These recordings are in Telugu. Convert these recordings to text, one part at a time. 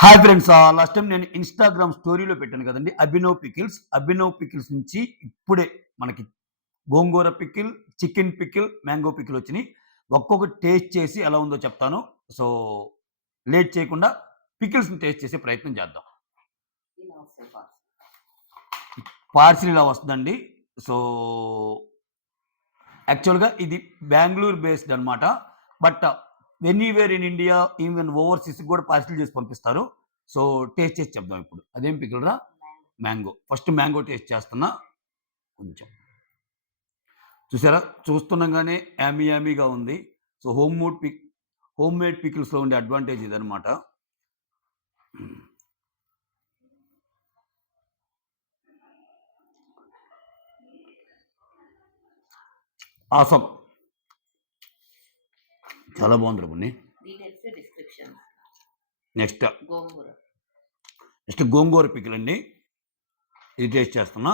Hi friends. లాస్ట్ టైం నేను ఇన్‌స్టాగ్రామ్ స్టోరీలో పెట్టాను కదండీ! అభినవ్ పికిల్స్ నుంచి ఇప్పుడే మనకి gongura pickle, chicken pickle, mango pickle వచ్చినియి. ఒక్కొక్కటి టేస్ట్ చేసి ఎలా ఉందో చెప్తాను. సో, లేట్ చేయకుండా పికిల్స్‌ని టేస్ట్ చేసే ప్రయత్నం చేద్దాం. పార్సిల్ ఇలా వస్తదండి. సో, యాక్చువల్‌గా ఇది బెంగుళూరు బేస్డ్ అన్నమాట. But anywhere in India even ఓవర్‌సీస్‌కి కూడా పార్సిల్ చేసి పంపిస్తారు. సో, టేస్ట్ చేసి చెప్దాం ఇప్పుడు. అదేం పికిల్ రా? మ్యాంగో. ఫస్ట్ మ్యాంగో టేస్ట్ చేస్తున్నా. కొంచెం. చూసారా? చూస్తుండగానే యామ్మీగా ఉంది. సో, హోమ్‌మేడ్ పికిల్స్‌లో ఉండే అడ్వాంటేజ్ ఇదన్నమాట. ఆసమ్. చాలా బాగుందిరా బున్ని. నెక్స్ట్ గోంగూర పికిల్ అండి. ఇది టేస్ట్ చేస్తున్నా.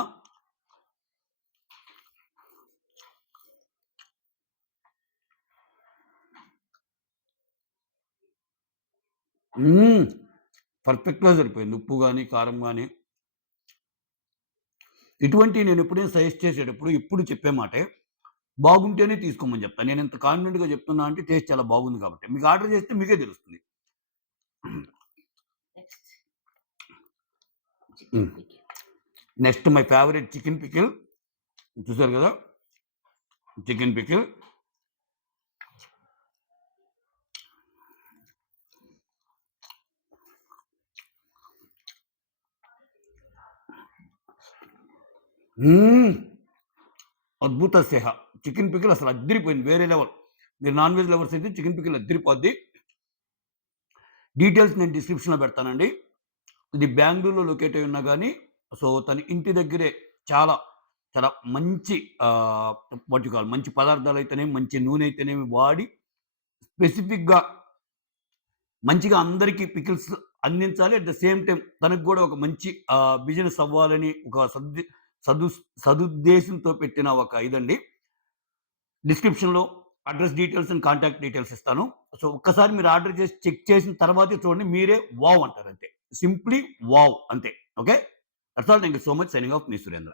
పర్ఫెక్ట్‌గా సరిపోయింది. ఉప్పు గాని, కారం గాని. ఇటువంటివి నేను ఎప్పుడైనా సజెస్ట్ చేసేటప్పుడు ఎప్పుడు చెప్పే మాటే, బాగుంటేనే తీసుకోమని చెప్తాను. నేను ఇంత కాన్ఫిడెంట్‌గా చెప్తున్నా అంటే టేస్ట్ చాలా బాగుంది కాబట్టి. మీకు ఆర్డర్ చేస్తే మీకే తెలుస్తుంది. Next my favourite chicken pickle. చూసారు కదా! Chicken pickle. అద్భుతస్య. చికెన్ పికిల్ అసలు అద్దిరిపోయింది. వేరే లెవెల్. మీరు నాన్ వెజ్ లవర్స్ అయితే చికెన్ పికిల్ అద్దిరిపోద్ది. డీటెయిల్స్ నేను డిస్క్రిప్షన్‌లో పెడతానండి. ఇది బెంగుళూరులో లొకేట్ అయి ఉన్నా గానీ, సో, తన ఇంటి దగ్గరే చాలా, చాలా మంచి వాట్ యూ కాల్ మంచి పదార్థాలైతేనేమి, మంచి నూనె అయితేనేమి వాడి స్పెసిఫిక్‌గా మంచిగా అందరికీ పికిల్స్ అందించాలి. అట్ ద సేమ్ టైమ్ తనకు గూడా ఒక మంచి బిజినెస్ అవ్వాలని ఒక సదు సదుద్దేశంతో పెట్టిన ఒక ఇదండి. డిస్క్రిప్షన్‌లో address details and contact details ఇస్తాను. సో, ఒక్కసారి మీరు ఆర్డర్ చేసి చెక్ చేసిన తర్వాతే చూడండి. మీరే వావ్ అంటారు అంతే. సింప్లీ వావ్ అంతే. Okay. That's all. Thank you so much. Signing off me Surendra.